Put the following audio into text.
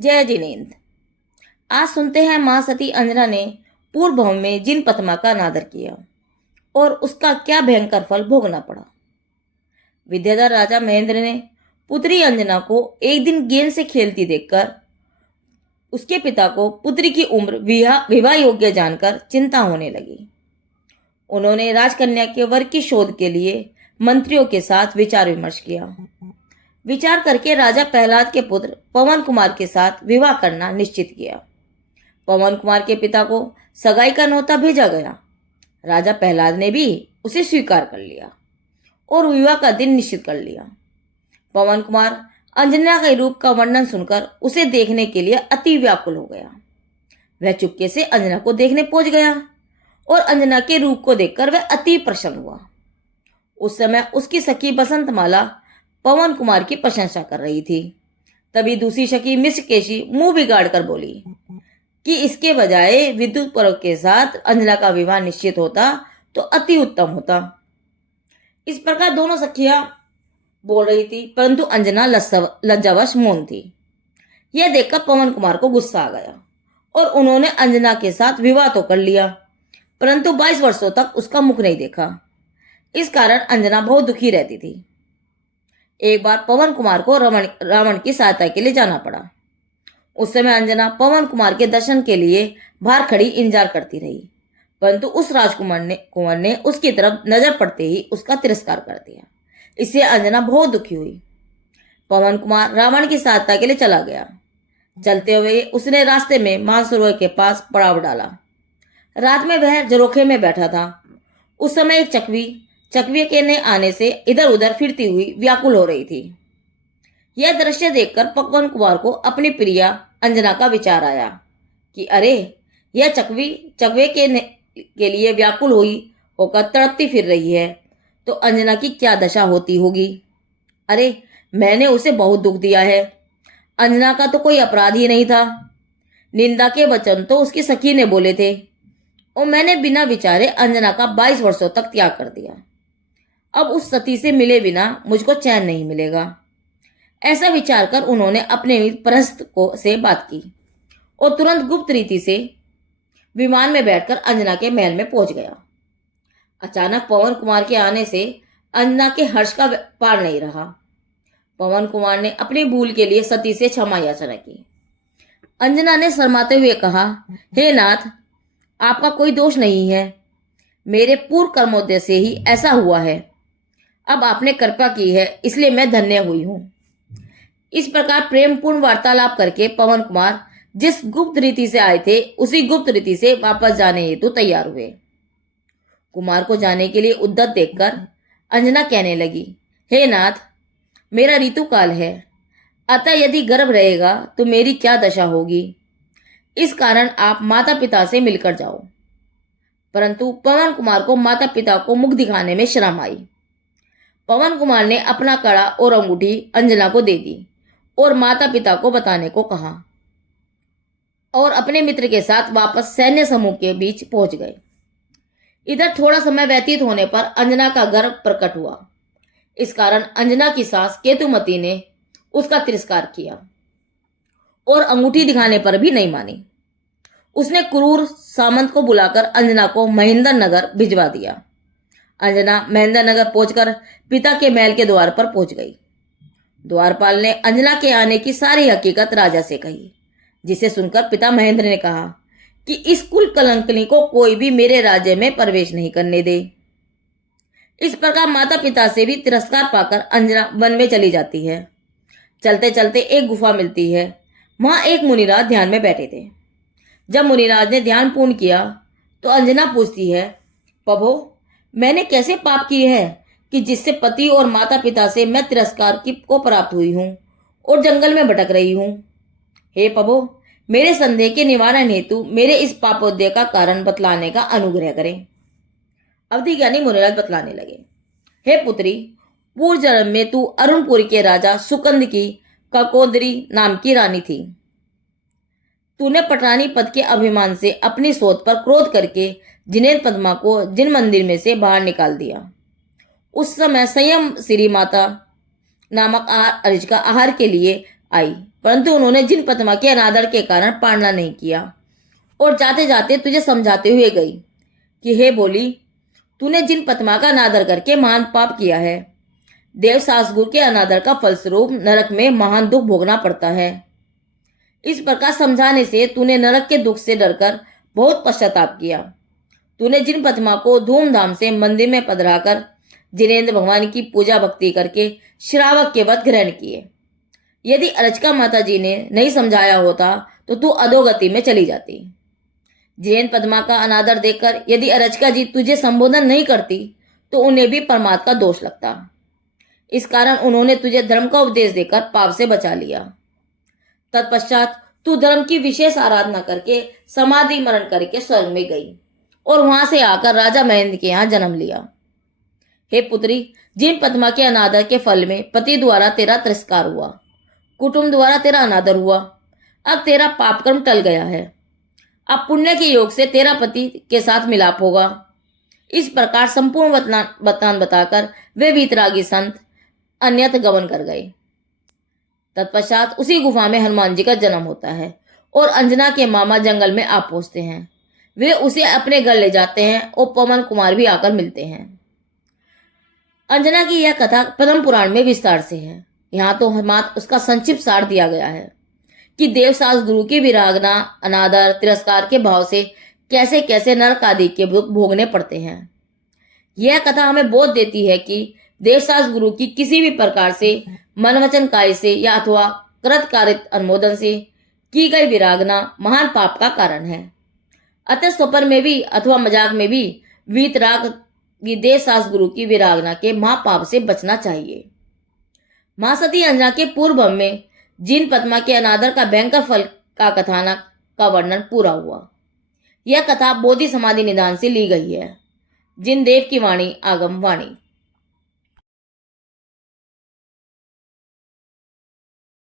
जय जिनेन्द्र। आज सुनते हैं मां सती अंजना ने पूर्व भव में जिन पद्मा का अनादर किया और उसका क्या भयंकर फल भोगना पड़ा। विद्याधर राजा महेंद्र ने पुत्री अंजना को एक दिन गेंद से खेलती देखकर उसके पिता को पुत्री की उम्र विवाह योग्य जानकर चिंता होने लगी। उन्होंने राजकन्या के वर की शोध के लिए मंत्रियों के साथ विचार विमर्श किया। विचार करके राजा प्रहलाद के पुत्र पवन कुमार के साथ विवाह करना निश्चित किया। पवन कुमार के पिता को सगाई का न्योता भेजा गया। राजा प्रहलाद ने भी उसे स्वीकार कर लिया और विवाह का दिन निश्चित कर लिया। पवन कुमार अंजना के रूप का वर्णन सुनकर उसे देखने के लिए अति व्याकुल हो गया। वह चुपके से अंजना को देखने पहुंच गया और अंजना के रूप को देखकर वह अति प्रसन्न हुआ। उस समय उसकी सखी बसंतमाला पवन कुमार की प्रशंसा कर रही थी। तभी दूसरी सखी मिश्रकेशी मुंह बिगाड़ कर बोली कि इसके बजाय विद्युत पर्व के साथ अंजना का विवाह निश्चित होता तो अति उत्तम होता। इस प्रकार दोनों सखियां बोल रही थी, परंतु अंजना लज्जावश मौन थी। यह देखकर पवन कुमार को गुस्सा आ गया और उन्होंने अंजना के साथ विवाह तो कर लिया, परंतु 22 वर्षों तक उसका मुख नहीं देखा। इस कारण अंजना बहुत दुखी रहती थी। एक बार पवन कुमार को रावण की सहायता के लिए जाना पड़ा। उस समय अंजना पवन कुमार के दर्शन के लिए बाहर खड़ी इंतजार करती रही, परंतु उस कुंवर ने उसकी तरफ नजर पड़ते ही उसका तिरस्कार कर दिया। इससे अंजना बहुत दुखी हुई। पवन कुमार रावण की सहायता के लिए चला गया। चलते हुए उसने रास्ते में मानसरोवर के पास पड़ाव डाला। रात में वह झरोखे में बैठा था। उस समय एक चकवी के ने आने से इधर उधर फिरती हुई व्याकुल हो रही थी। यह दृश्य देखकर पवन कुमार को अपनी प्रिया अंजना का विचार आया कि अरे, यह चकवे के लिए व्याकुल हुई होकर तड़पती फिर रही है तो अंजना की क्या दशा होती होगी। अरे, मैंने उसे बहुत दुख दिया है। अंजना का तो कोई अपराध ही नहीं था। निंदा के वचन तो उसकी सखी ने बोले थे और मैंने बिना विचारे अंजना का 22 वर्षों तक त्याग कर दिया। अब उस सती से मिले बिना मुझको चैन नहीं मिलेगा। ऐसा विचार कर उन्होंने अपने मित्र प्रहस्त से बात की और तुरंत गुप्त रीति से विमान में बैठकर अंजना के महल में पहुंच गया। अचानक पवन कुमार के आने से अंजना के हर्ष का पार नहीं रहा। पवन कुमार ने अपनी भूल के लिए सती से क्षमा याचना की। अंजना ने शर्माते हुए कहा, हे नाथ, आपका कोई दोष नहीं है। मेरे पूर्व कर्मोदय से ही ऐसा हुआ है। अब आपने कृपा की है, इसलिए मैं धन्य हुई हूं। इस प्रकार प्रेमपूर्ण वार्तालाप करके पवन कुमार जिस गुप्त रीति से आए थे उसी गुप्त रीति से वापस जाने हेतु तैयार हुए। कुमार को जाने के लिए उद्यत देखकर अंजना कहने लगी, हे नाथ, मेरा ऋतुकाल है, अतः यदि गर्भ रहेगा तो मेरी क्या दशा होगी। इस कारण आप माता पिता से मिलकर जाओ। परंतु पवन कुमार को माता पिता को मुख दिखाने में शर्म आई। पवन कुमार ने अपना कड़ा और अंगूठी अंजना को दे दी और माता पिता को बताने को कहा और अपने मित्र के साथ वापस सैन्य समूह के बीच पहुंच गए। इधर थोड़ा समय व्यतीत होने पर अंजना का गर्भ प्रकट हुआ। इस कारण अंजना की सास केतुमती ने उसका तिरस्कार किया और अंगूठी दिखाने पर भी नहीं मानी। उसने क्रूर सामंत को बुलाकर अंजना को महेंद्र नगर भिजवा दिया। अंजना महेंद्र नगर पहुंचकर पिता के महल के द्वार पर पहुंच गई। द्वारपाल ने अंजना के आने की सारी हकीकत राजा से कही, जिसे सुनकर पिता महेंद्र ने कहा कि इस कुल कलंकनी को कोई भी मेरे राज्य में प्रवेश नहीं करने दे। इस प्रकार माता पिता से भी तिरस्कार पाकर अंजना वन में चली जाती है। चलते चलते एक गुफा मिलती है। वहां एक मुनिराज ध्यान में बैठे थे। जब मुनिराज ने ध्यान पूर्ण किया तो अंजना पूछती है, प्रभो, मैंने कैसे पाप किए हैं कि जिससे पति और माता पिता से मैं तिरस्कार को प्राप्त हुई हूं और जंगल में भटक रही हूं। हे प्रभो, मेरे संदेह के निवारण हेतु मेरे इस पापोदय का कारण बतलाने का अनुग्रह करें। अवधि ज्ञानी मुनिराज बतलाने लगे, हे पुत्री, पूर्व जन्म में तू अरुणपुरी के राजा सुकंद की ककोदरी नाम की रानी थी। तूने पटरानी पद के अभिमान से अपनी सोच पर क्रोध करके जिनेन्द्र पद्मा को जिन मंदिर में से बाहर निकाल दिया। उस समय संयम श्री माता नामक अर्ज का आहार के लिए आई परंतु उन्होंने जिन पद्मा के अनादर के कारण पालना नहीं किया और जाते जाते तुझे समझाते हुए गई कि हे बोली, तूने जिन पद्मा का अनादर करके महान पाप किया है। देव सासगुरु के अनादर का फलस्वरूप नरक में महान दुख भोगना पड़ता है। इस प्रकार समझाने से तूने नरक के दुख से डरकर बहुत पश्चाताप किया। तूने जिन पद्मा को धूमधाम से मंदिर में पधराकर जिनेंद्र भगवान की पूजा भक्ति करके श्रावक के वध ग्रहण किए। यदि अर्चका माता जी ने नहीं समझाया होता तो तू अधोगति में चली जाती। जिनेंद्र पद्मा का अनादर देखकर यदि अर्चका जी तुझे संबोधन नहीं करती तो उन्हें भी परमात्मा का दोष लगता। इस कारण उन्होंने तुझे धर्म का उपदेश देकर पाप से बचा लिया। तत्पश्चात तू धर्म की विशेष आराधना करके समाधि मरण करके स्वर्ग में गई और वहां से आकर राजा महेंद्र के यहाँ जन्म लिया। हे पुत्री, जिन पद्मा के अनादर के फल में पति द्वारा तेरा तिरस्कार हुआ, कुटुंब द्वारा तेरा अनादर हुआ, अब तेरा पाप कर्म टल गया है। अब पुण्य के योग से तेरा पति के साथ मिलाप होगा। इस प्रकार संपूर्ण वतन बताकर वे वीतरागी संत अन्यत्र गमन कर गए। तत्पश्चात उसी गुफा में हनुमान जी का जन्म होता है और अंजना के मामा जंगल में आ पहुंचते हैं। वे उसे अपने घर ले जाते हैं और पवन कुमार भी आकर मिलते हैं। अंजना की यह कथा पद्म पुराण में विस्तार से है। यहाँ तो मात्र उसका संक्षिप्त सार दिया गया है कि देवसास गुरु की विरागना अनादर तिरस्कार के भाव से कैसे कैसे नरक आदि के दुख भोगने पड़ते हैं। यह कथा हमें बोध देती है कि देवसास गुरु की किसी भी प्रकार से मनवचन कार्य से या अथवा कृतकारित अनुमोदन से की गई विरागना महान पाप का कारण है। अतः स्वप्न में भी अथवा मजाक में भी वीतराग देवसास गुरु की विरागना के महापाप से बचना चाहिए। महासती अंजना के पूर्व में जिन पद्मा के अनादर का भयंकर फल का कथानक का वर्णन पूरा हुआ। यह कथा बोधि समाधि निदान से ली गई है। जिन देव की वाणी आगम वाणी।